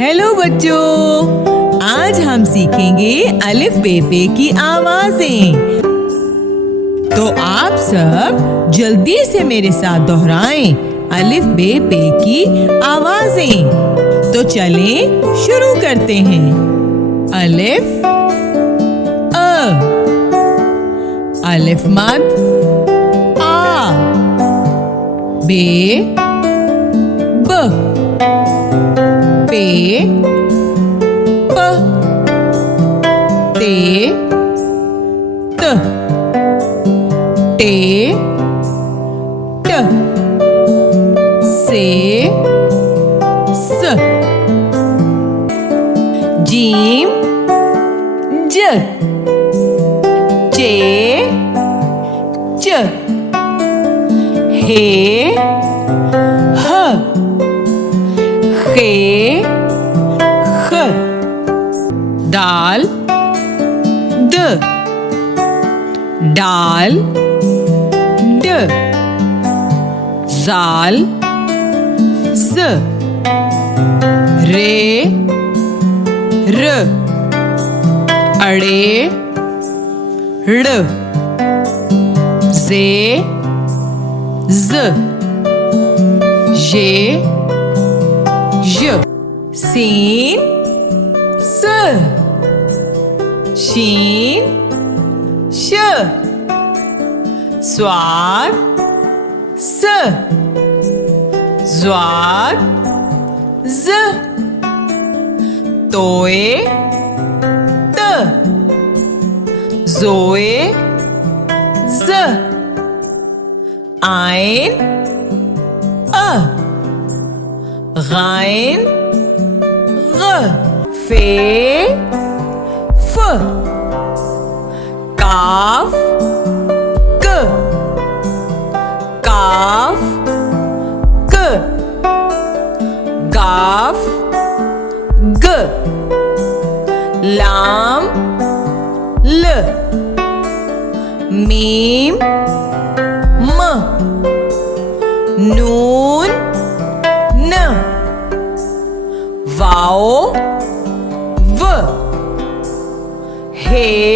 Hello बच्चों, आज हम सीखेंगे अलिफ बे पे की आवाजें। तो आप सब जल्दी से मेरे साथ दोहराएं अलिफ बे पे की आवाजें। तो चलें शुरू करते हैं। अलिफ अ, अलिफ मद आ, बे ब, पे प, ते त, टे ट, से स, जीम ज, चे च, हे ह, खे ख, दाल द, डाल ड, जाल ज, रे र, अड़े ड़, जे ज, जे ज, सीन स, शीन श, स्वाद स, ज्वाद ज, तोए त, जोए ज, आइन अ, गाइन ग, फे फ, काफ क, काफ क, गाफ ग, लाम ल, मीम म, नून न, वाओ व, हे